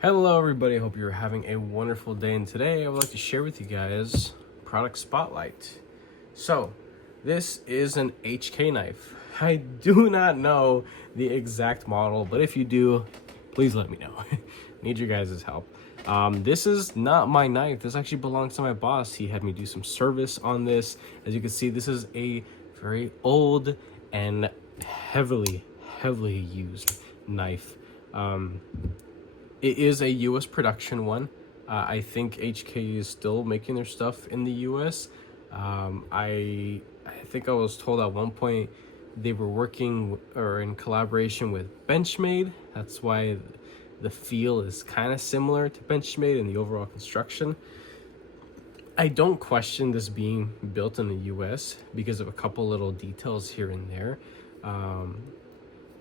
Hello everybody, hope you're having a wonderful day, and today I would like to share with you guys product spotlight. So this is an HK knife. I do not know the exact model, but if you do, please let me know. Need your guys' help. This is not my knife. This actually belongs to my boss. He had me do some service on this. As you can see, this is a very old and heavily used knife. It is a U.S. production one. I think HK is still making their stuff in the U.S. I think I was told at one point they were working or in collaboration with Benchmade. That's why the feel is kind of similar to Benchmade in the overall construction. I don't question this being built in the U.S. because of a couple little details here and there.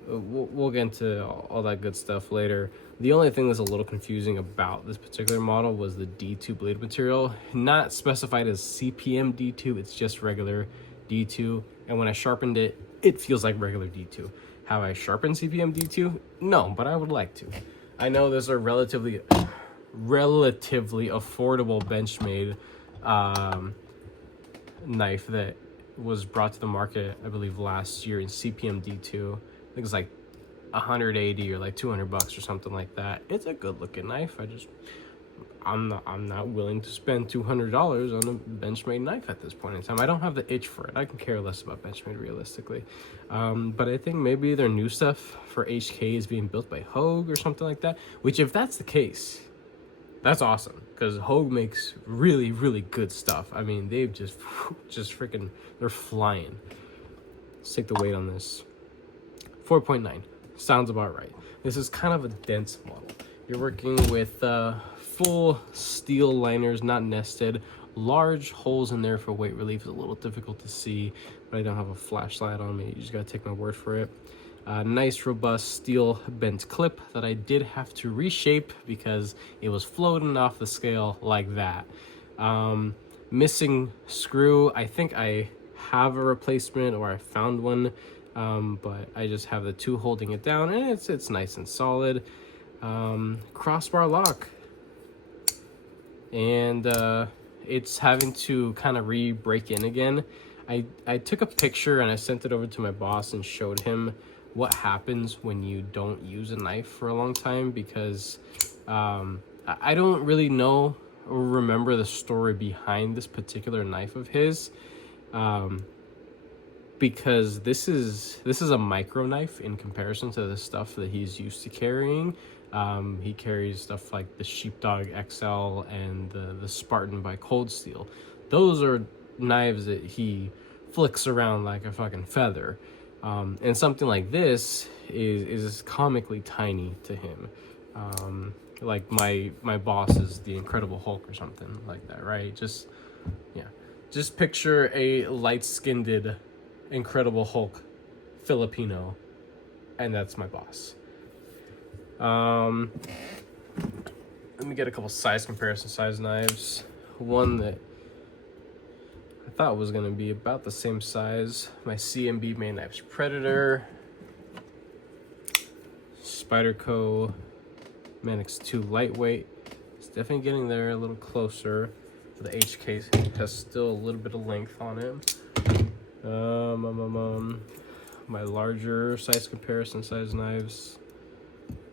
We'll get into all that good stuff later. The only thing that's a little confusing about this particular model was the D2 blade material. Not specified as CPM D2, it's just regular D2. And when I sharpened it, it feels like regular D2. Have I sharpened CPM D2? No, but I would like to. I know there's a relatively affordable Benchmade knife that was brought to the market, I believe, last year in CPM D2. I think it's like 180 or like $200 or something like that. It's a good looking knife. I'm not willing to spend $200 on a Benchmade knife at this point in time. I don't have the itch for it. I can care less about Benchmade realistically. But I think maybe their new stuff for HK is being built by Hogue or something like that, which if that's the case, that's awesome, because Hogue makes really good stuff. I mean, they've just freaking, they're flying. Let's take the weight on this. 4.9 sounds about right. This is kind of a dense model. You're working with full steel liners, not nested. Large holes in there for weight relief. Is a little difficult to see, but I don't have a flashlight on me. You just gotta take my word for it. Nice robust steel bent clip that I did have to reshape because it was floating off the scale like that. Missing screw. I think I have a replacement, or I found one, but I just have the two holding it down, and it's nice and solid. Crossbar lock, and it's having to kind of re-break in again. I took a picture and I sent it over to my boss and showed him what happens when you don't use a knife for a long time, because I don't really know or remember the story behind this particular knife of his, because this is a micro knife in comparison to the stuff that he's used to carrying. He carries stuff like the Sheepdog XL and the Spartan by Cold Steel. Those are knives that he flicks around like a fucking feather. And something like this is comically tiny to him. Like my boss is the Incredible Hulk or something like that, right? Just picture a light-skinned Incredible Hulk Filipino, and that's my boss. Let me get a couple size comparison size knives. One that I thought was gonna be about the same size, my CMB Main Knives Predator, Spyderco Manix 2 Lightweight. It's definitely getting there, a little closer. The HK has still a little bit of length on it. My larger size comparison size knives.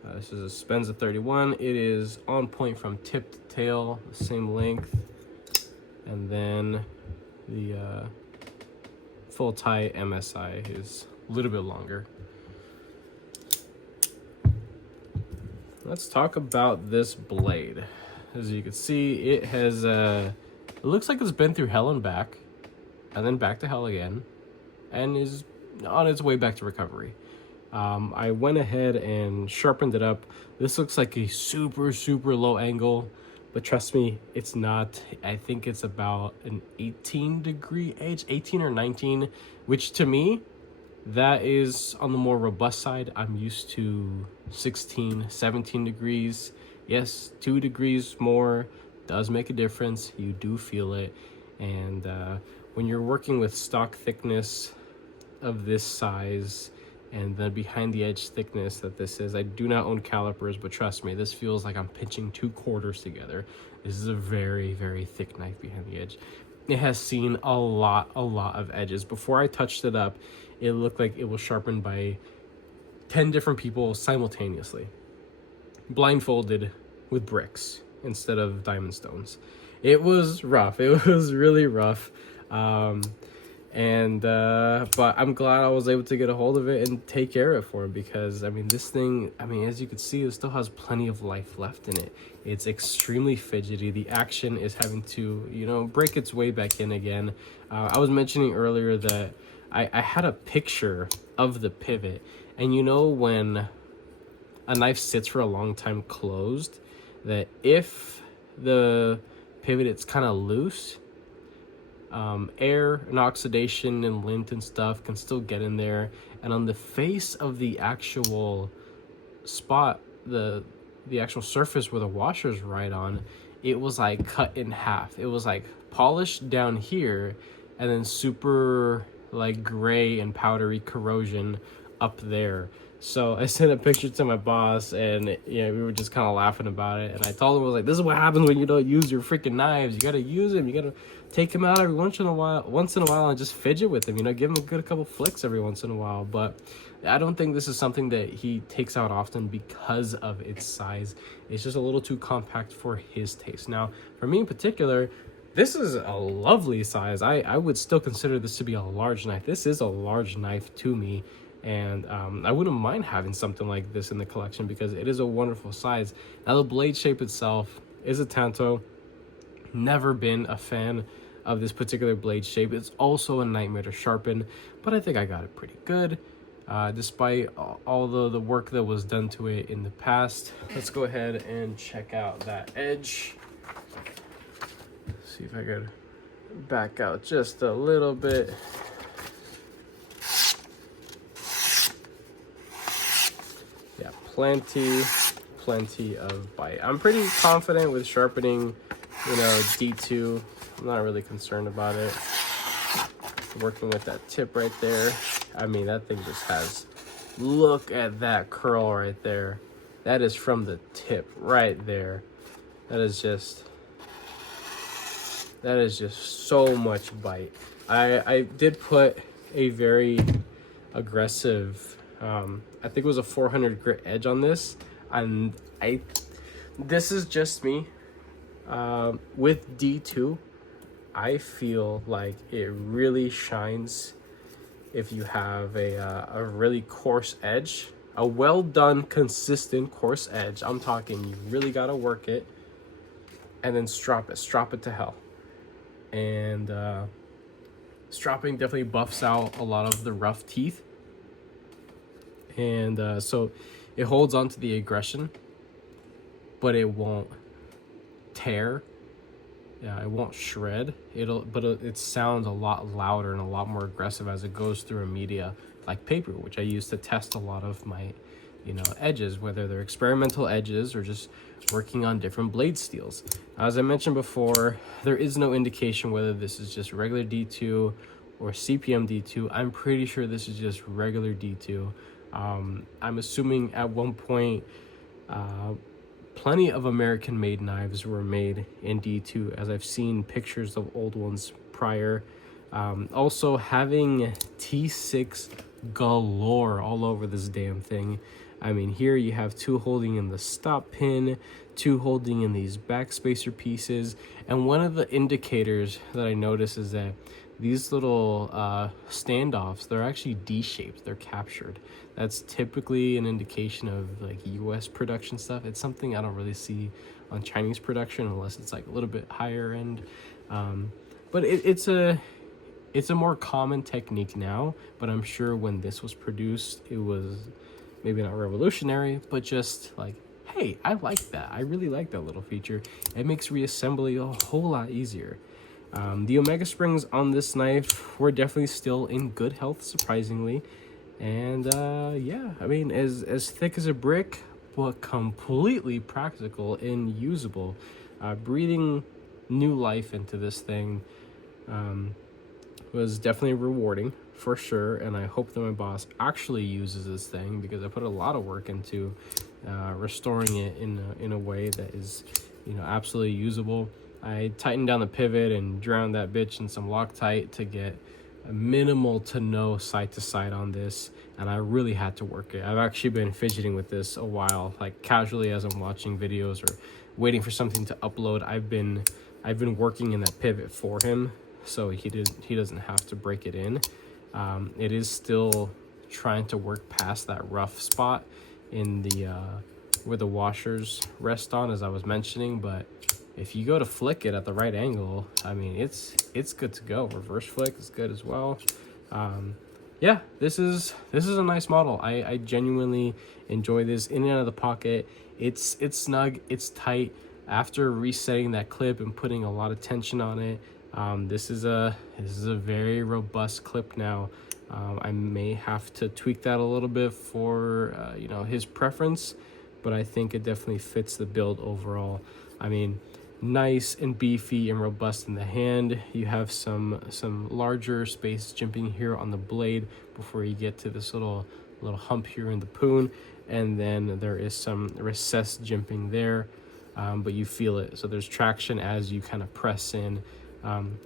This is a Spenza 31. It is on point from tip to tail, the same length. And then the full tie MSI is a little bit longer. Let's talk about this blade. As you can see, it has it looks like it's been through hell and back, and then back to hell again, and is on its way back to recovery. I went ahead and sharpened it up. This looks like a super low angle, but trust me, it's not. I think it's about an 18 degree edge, 18 or 19, which to me, that is on the more robust side. I'm used to 16, 17 degrees. Yes, 2 degrees more does make a difference. You do feel it. And when you're working with stock thickness of this size and the behind the edge thickness that this is. I do not own calipers, but trust me, this feels like I'm pinching 2 quarters together. This is a very, very thick knife behind the edge. It has seen a lot of edges. Before I touched it up, it looked like it was sharpened by 10 different people simultaneously, blindfolded with bricks instead of diamond stones. It was rough. It was really rough. But I'm glad I was able to get a hold of it and take care of it for him, because I mean, this thing, I mean, as you can see, it still has plenty of life left in it. It's extremely fidgety. The action is having to, you know, break its way back in again. I was mentioning earlier that I had a picture of the pivot, and you know, when a knife sits for a long time closed, that if the pivot it's kind of loose, air and oxidation and lint and stuff can still get in there, and on the face of the actual spot, the actual surface where the washer's right on, it was like cut in half. It was like polished down here, and then super like gray and powdery corrosion up there. So I sent a picture to my boss, and we were just kind of laughing about it. And I told him, I was like, this is what happens when you don't use your freaking knives. You got to use them. You got to take them out every once in a while and just fidget with them, give them a couple flicks every once in a while. But I don't think this is something that he takes out often because of its size. It's just a little too compact for his taste. Now, for me in particular, this is a lovely size. I would still consider this to be a large knife. This is a large knife to me. And I wouldn't mind having something like this in the collection, because it is a wonderful size. Now, the blade shape itself is a Tanto. Never been a fan of this particular blade shape. It's also a nightmare to sharpen, but I think I got it pretty good, despite all the work that was done to it in the past. Let's go ahead and check out that edge. See if I could back out just a little bit. Yeah, plenty of bite. I'm pretty confident with sharpening, D2. I'm not really concerned about it. Working with that tip right there. I mean, that thing just has, look at that curl right there. That is from the tip right there. That is just so much bite. I did put a very aggressive, I think it was a 400 grit edge on this, and this is just me. With D2, I feel like it really shines if you have a really coarse edge, a well done, consistent coarse edge. I'm talking, you really gotta work it, and then strop it to hell. And stropping definitely buffs out a lot of the rough teeth, and so it holds on to the aggression, but it won't tear. Yeah, it won't shred. It sounds a lot louder and a lot more aggressive as it goes through a media like paper, which I use to test a lot of my, edges, whether they're experimental edges or just working on different blade steels. As I mentioned before, there is no indication whether this is just regular D2 or CPM D2. I'm pretty sure this is just regular D2. I'm assuming at one point, plenty of American-made knives were made in D2, as I've seen pictures of old ones prior. Also, having T6 galore all over this damn thing. I mean, here you have 2 holding in the stop pin, 2 holding in these backspacer pieces, and one of the indicators that I notice is that these little standoffs, they're actually D-shaped, they're captured. That's typically an indication of like US production stuff. It's something I don't really see on Chinese production unless it's like a little bit higher end. But it's a more common technique now, but I'm sure when this was produced, it was maybe not revolutionary, but just like, hey, I like that. I really like that little feature. It makes reassembly a whole lot easier. The Omega springs on this knife were definitely still in good health, surprisingly. And yeah, I mean, as thick as a brick, but completely practical and usable. Breathing new life into this thing was definitely rewarding. for sure, and I hope that my boss actually uses this thing, because I put a lot of work into restoring it in a way that is, you know, absolutely usable. I tightened down the pivot and drowned that bitch in some Loctite to get a minimal to no side to side on this, and I really had to work it. I've actually been fidgeting with this a while, like casually as I'm watching videos or waiting for something to upload. I've been working in that pivot for him, so he doesn't have to break it in. It is still trying to work past that rough spot in the where the washers rest on, as I was mentioning, but if you go to flick it at the right angle, I mean, it's good to go. Reverse flick is good as well. Yeah, this is a nice model. I genuinely enjoy this. In and out of the pocket, it's snug, it's tight. After resetting that clip and putting a lot of tension on it, this is a very robust clip now. I may have to tweak that a little bit for you know, his preference, but I think it definitely fits the build overall. I mean, nice and beefy and robust in the hand. You have some larger space jimping here on the blade before you get to this little hump here in the poon, and then there is some recessed jimping there, but you feel it, so there's traction as you kind of press in.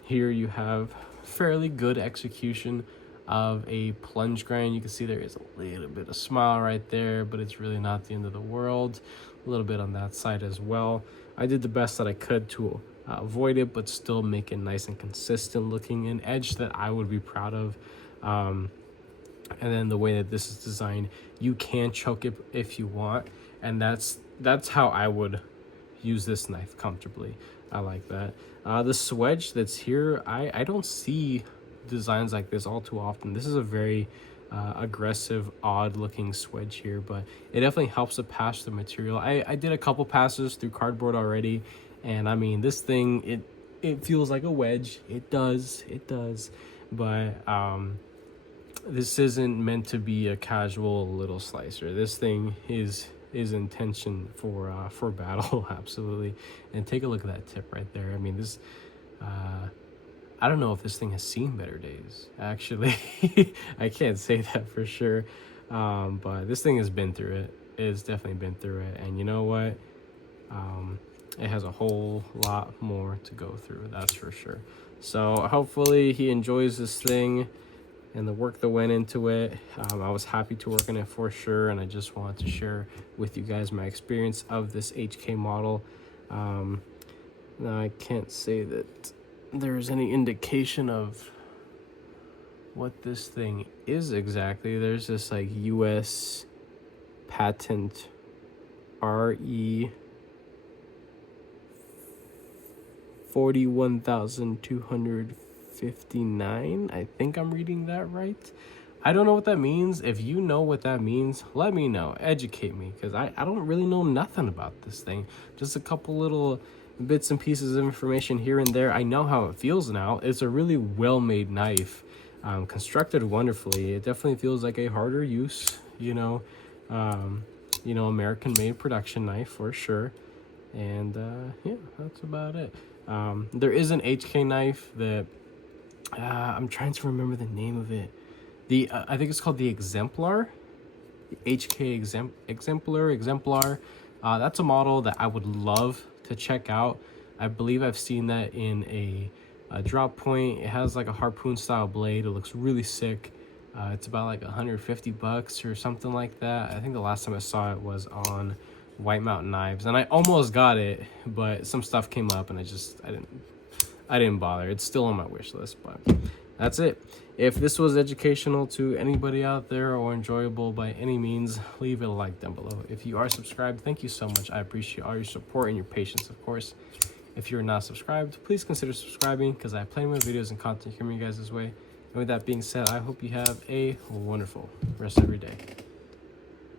Here you have fairly good execution of a plunge grind. You can see there is a little bit of smile right there, but it's really not the end of the world. A little bit on that side as well. I did the best that I could to avoid it, but still make it nice and consistent looking, an edge that I would be proud of. And then the way that this is designed, you can choke it if you want, and that's how I would use this knife comfortably. I like that. The swedge that's here, I don't see designs like this all too often. This is a very aggressive, odd looking swedge here, but it definitely helps to pass the material. I did a couple passes through cardboard already, and I mean, this thing, it feels like a wedge. It does, but this isn't meant to be a casual little slicer. This thing is intention for battle. Absolutely. And take a look at that tip right there. I mean, this I don't know if this thing has seen better days, actually. I can't say that for sure, but this thing has been through it. It's definitely been through it, and you know what, it has a whole lot more to go through, that's for sure. So hopefully he enjoys this thing and the work that went into it. I was happy to work on it for sure, and I just wanted to share with you guys my experience of this HK model. Now I can't say that there's any indication of what this thing is exactly. There's this like US patent RE 41259. I think I'm reading that right. I don't know what that means. If you know what that means, let me know. Educate me, because I don't really know nothing about this thing. Just a couple little bits and pieces of information here and there. I know how it feels now. It's a really well-made knife, constructed wonderfully. It definitely feels like a harder use, American-made production knife for sure. And yeah, that's about it. There is an HK knife that I'm trying to remember the name of it. I think it's called the Exemplar. HK Exemplar. That's a model that I would love to check out. I believe I've seen that in a drop point. It has like a harpoon style blade. It looks really sick. It's about like $150 or something like that. I think the last time I saw it was on White Mountain Knives, and I almost got it, but some stuff came up and I didn't bother. It's still on my wish list, but that's it. If this was educational to anybody out there or enjoyable by any means, leave it a like down below. If you are subscribed, thank you so much. I appreciate all your support and your patience, of course. If you're not subscribed, please consider subscribing, because I have plenty more videos and content coming you guys this way. And with that being said, I hope you have a wonderful rest of your day.